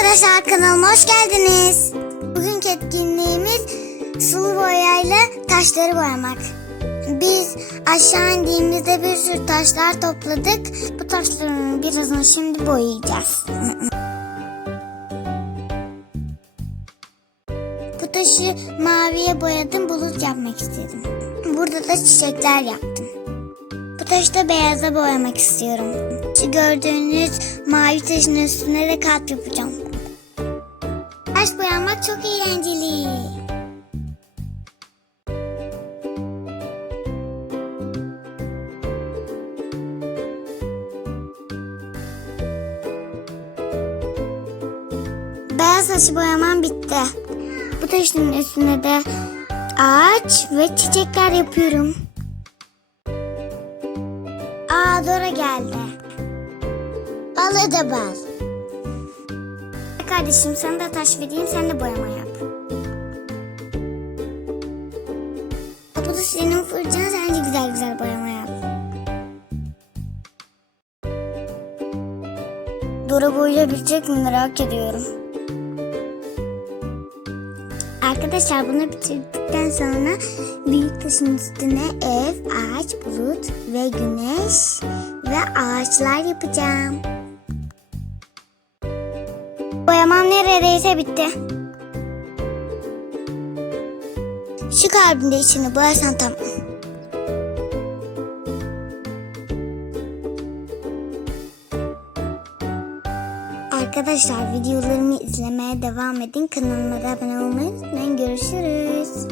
arkadaşlar kanalıma hoş geldiniz. Bugünkü etkinliğimiz sulu boyayla taşları boyamak. Biz aşağı indiğimizde bir sürü taşlar topladık. Bu taşların birazını şimdi boyayacağız. Bu taşı maviye boyadım, bulut yapmak istedim. Burada da çiçekler yaptım. Bu taşı da beyaza boyamak istiyorum. Şu gördüğünüz mavi taşın üstüne de kalp yapacağım. Taş boyamak çok eğlenceli. Beyaz taşı boyamam bitti. Bu taşın üstüne de ağaç ve çiçekler yapıyorum. Aa Dora geldi. Balı da bal. Kardeşim sana da taş vereyim sen de boyama yap. Bu da senin fırçan sen de güzel güzel boyama yap. Dora boyayabilecek mi merak ediyorum. Arkadaşlar bunu bitirdikten sonra büyük taşın üstüne ev, ağaç, bulut ve güneş ve ağaçlar yapacağım. Boyamam neredeyse bitti. Şu kalbin de içini boyarsan tamam. Arkadaşlar videolarımı izlemeye devam edin. Kanalıma da abone olmayı unutmayın. Görüşürüz.